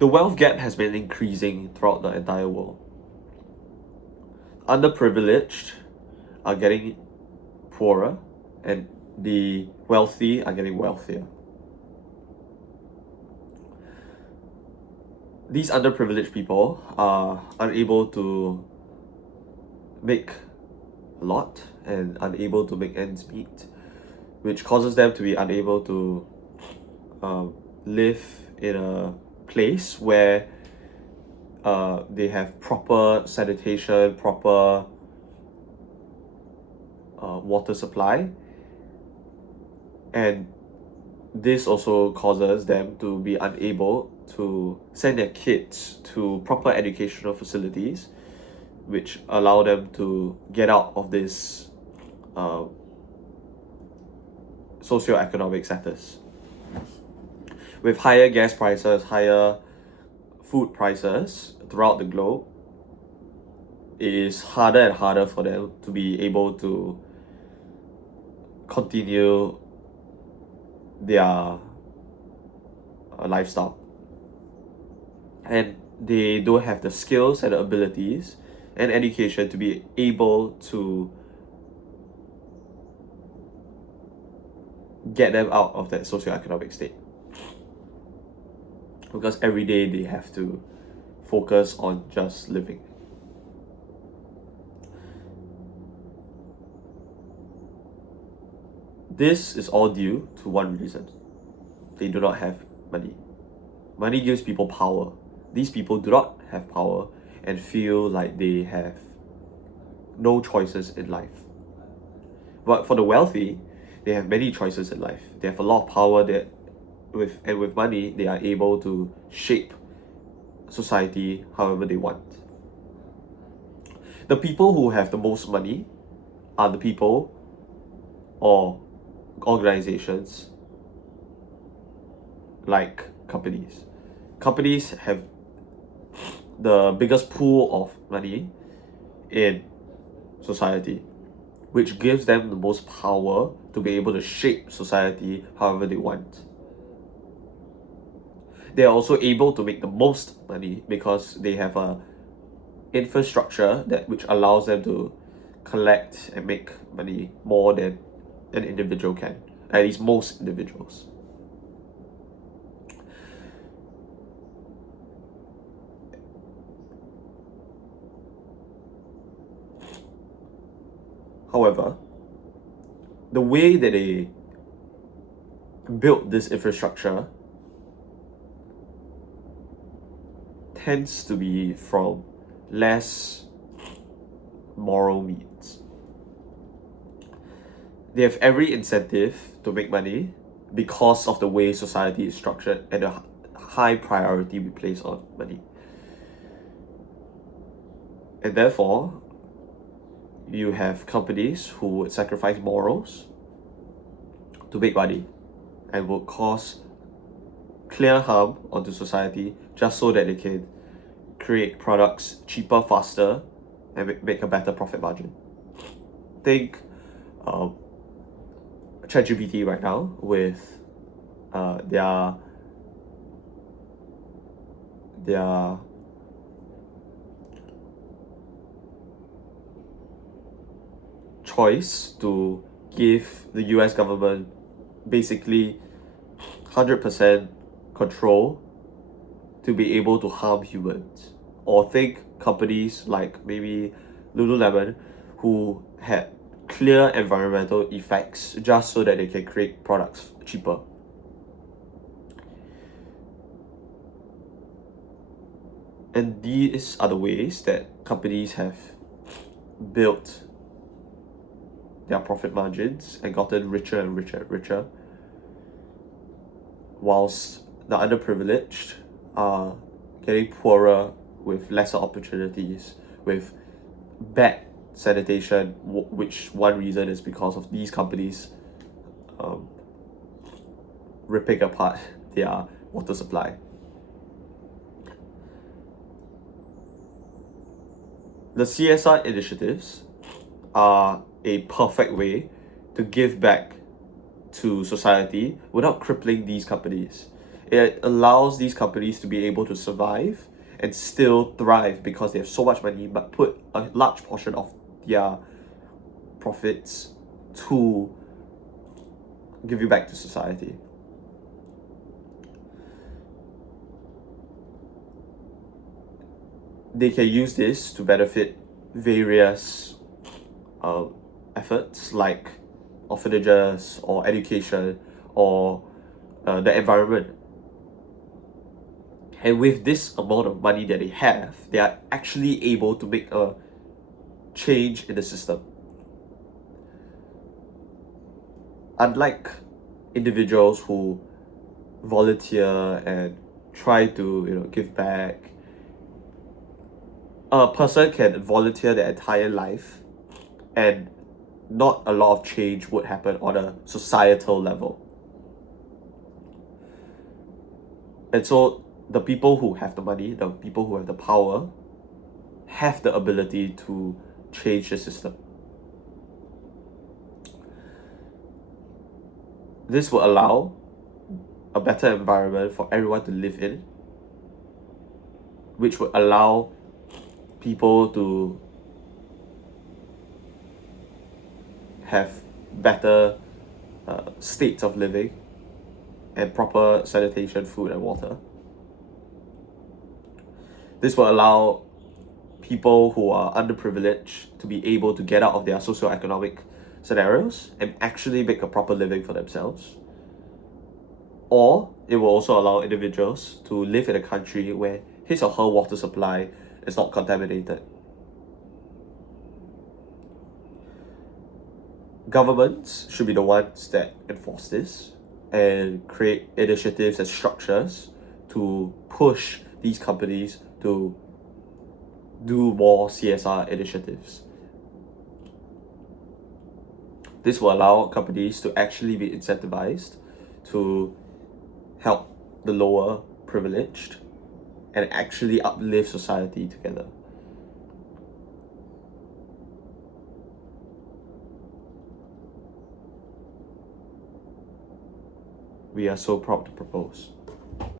The wealth gap has been increasing throughout the entire world. Underprivileged are getting poorer, and the wealthy are getting wealthier. These underprivileged people are unable to make a lot and unable to make ends meet, which causes them to be unable to live in a place where they have proper sanitation, proper water supply, and this also causes them to be unable to send their kids to proper educational facilities, which allow them to get out of this socioeconomic status. With higher gas prices, higher food prices throughout the globe, it is harder and harder for them to be able to continue their lifestyle. And they don't have the skills and the abilities and education to be able to get them out of that socioeconomic state. Because every day they have to focus on just living. This is all due to one reason. They do not have money. Money gives people power. These people do not have power and feel like they have no choices in life. But for the wealthy, they have many choices in life. They have a lot of power that with money, they are able to shape society however they want. The people who have the most money are the people or organizations like companies. Companies have the biggest pool of money in society, which gives them the most power to be able to shape society however they want. They are also able to make the most money because they have a infrastructure which allows them to collect and make money more than an individual can, at least most individuals. However, the way that they built this infrastructure tends to be from less moral means. They have every incentive to make money because of the way society is structured and the high priority we place on money. And therefore, you have companies who would sacrifice morals to make money and would cause clear harm onto society just so that they can create products cheaper, faster, and make a better profit margin. Think THBT right now with their choice to give the US government basically 100% control to be able to harm humans. Or think companies like maybe Lululemon who had clear environmental effects just so that they can create products cheaper. And these are the ways that companies have built their profit margins and gotten richer and richer and richer, whilst the underprivileged are getting poorer with lesser opportunities, with bad sanitation, which one reason is because of these companies ripping apart their water supply. The CSR initiatives are a perfect way to give back to society without crippling these companies. It allows these companies to be able to survive and still thrive because they have so much money, but put a large portion of their profits to give you back to society. They can use this to benefit various efforts like orphanages or education or the environment. And with this amount of money that they have, they are actually able to make a change in the system. Unlike individuals who volunteer and try to give back, a person can volunteer their entire life and not a lot of change would happen on a societal level. And so the people who have the money, the people who have the power, have the ability to change the system. This will allow a better environment for everyone to live in, which would allow people to have better states of living and proper sanitation, food and water. This will allow people who are underprivileged to be able to get out of their socioeconomic scenarios and actually make a proper living for themselves. Or it will also allow individuals to live in a country where his or her water supply is not contaminated. Governments should be the ones that enforce this and create initiatives and structures to push these companies to do more CSR initiatives. This will allow companies to actually be incentivized to help the lower privileged and actually uplift society together. We are so proud to propose.